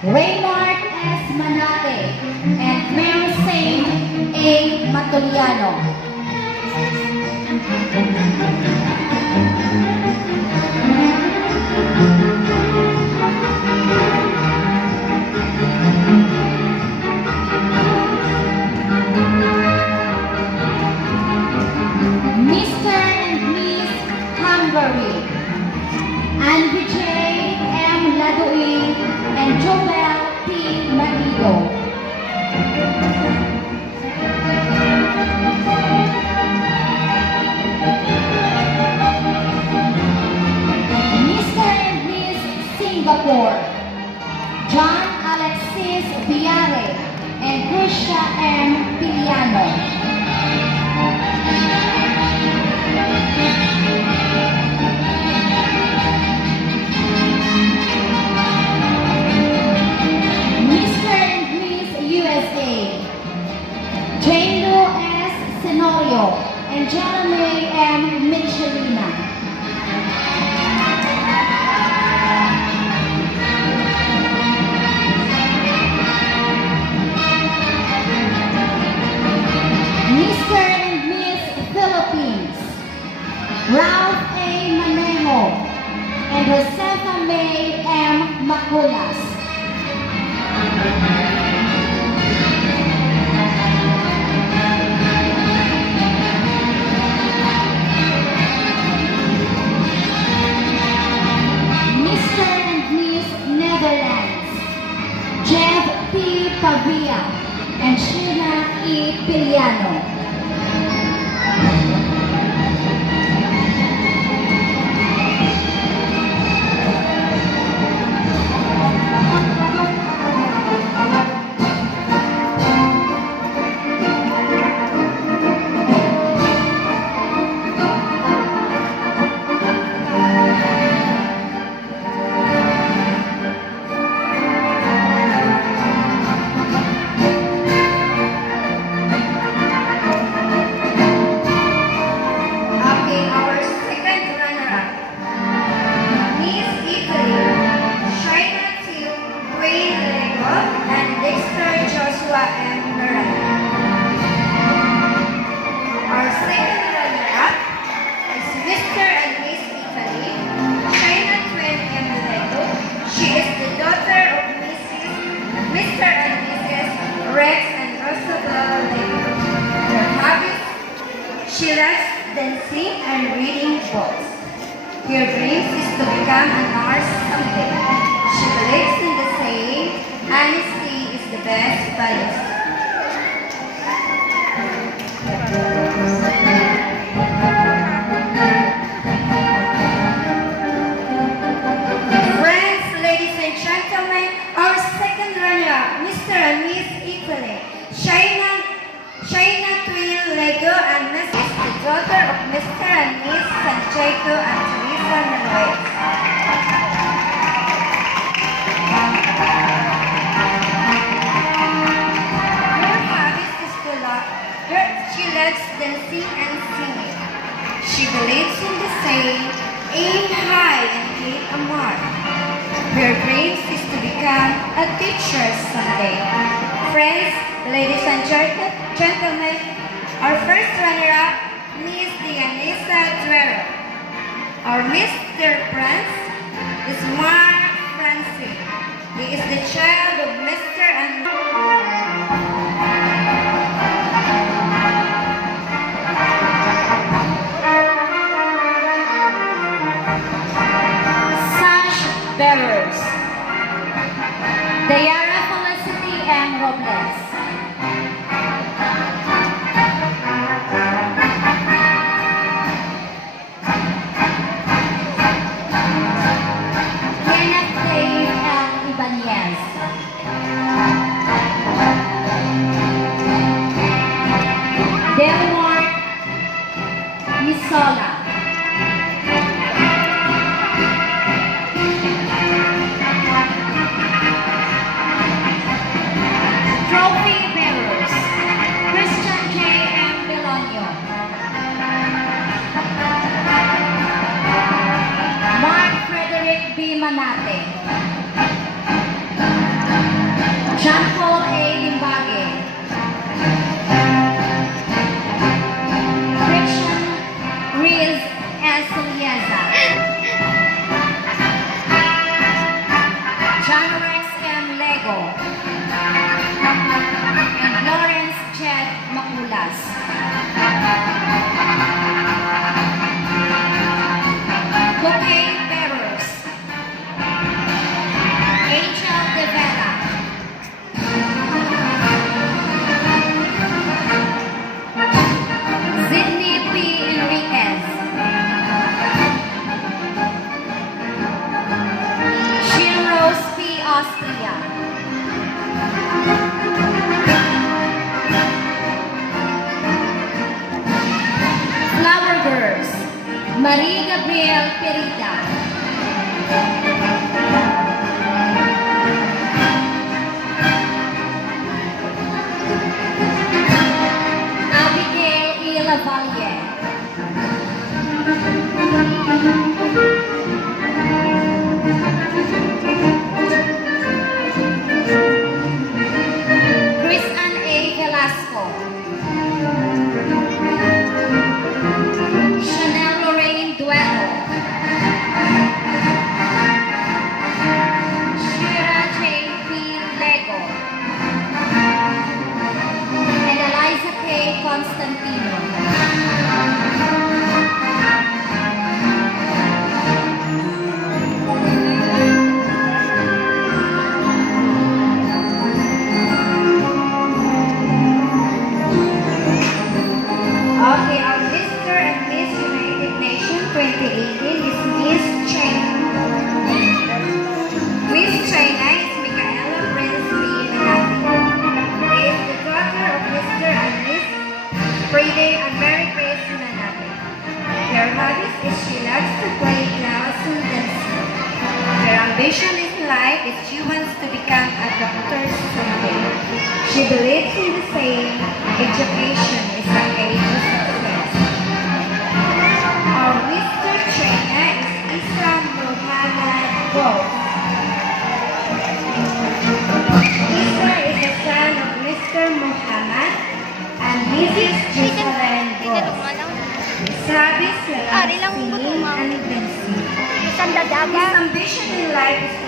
Raymart S. Manate, and Mary Saint A. Matoliano. Mr. and Miss Hungary, Andy J. M. Laduin, and Joel P. Marido. Mr. and Miss Singapore, John Alexis Viare, and Krisha M. Piliano. Mr. and Miss USA, Jane Lou S. Senorio, and Jeremy M. Michelina. Mr. and Miss Philippines, Ralph A. Manejo, and Josefa May M. Maculas. Mr. and Miss Netherlands, Jeff P. Pavia, and Sheila E. Piliano. Okay, our second runner-up, Miss Italy, Shaina Teal, Wayne Lego, and Dexter Joshua M. Miranda. Our second runner-up is Mr. and Miss Italy, Shaina Twin M. Lego. She is the daughter of Mr. and Mrs. Rex and Rosabella Lego. Her hobbies: she likes dancing and reading books. Her dreams is to become a nurse someday. She believes in the saying, honesty is the best policy. Friends, ladies and gentlemen, our second runner-up, Mr. and Miss Italy, Shaina Twin Lego, and Miss is the daughter of Mr. and Miss Santiago and Teresa Manuel. Her hobbies is to she loves dancing and singing. She believes in the saying, aim high and get a mark. Her dreams is to become a teacher someday. Friends, ladies and gentlemen, our first runner-up, Miss Dianisa Duero. Our Mr. Prince is Mark Francis. He is the child of Mr. and Sash bearers, Dayara Felicity M. Robles. Kenneth Dave L. Ibanez. Delmar Misola. Trophy John Rex M. Lego, and Lawrence Jed Maculas. Bouquet bearers, Angel De Vera, Sydney P. Enriquez, Sheila Rose P. Austria, Flower Girls, Marie Gabriel Perita, Abigail E. Lavalle, Chris Ann A. Velasco, Chanel Lorraine Duero, Shira J. P. Lego, and Eliza K. Constantino. Okay, our Mr. and Miss United Nations 2018 is Miss China. Miss China is Micaela Prince B. Manati. Is the daughter of Mr. and Miss Friday and Mary Grace Manati. Her hobbies is she loves to play drums and dancing. Her ambition in life is she wants to become a doctor someday. She believes in the saying, education is the key to success. Our Mr. China is Islam Muhammad Ghost. Isa is the son of Mr. Muhammad and Mrs. Jocelyn Ghost. Sabi sila Ari lang singing mo and dancing. Isang His dadaga. ambition in life is to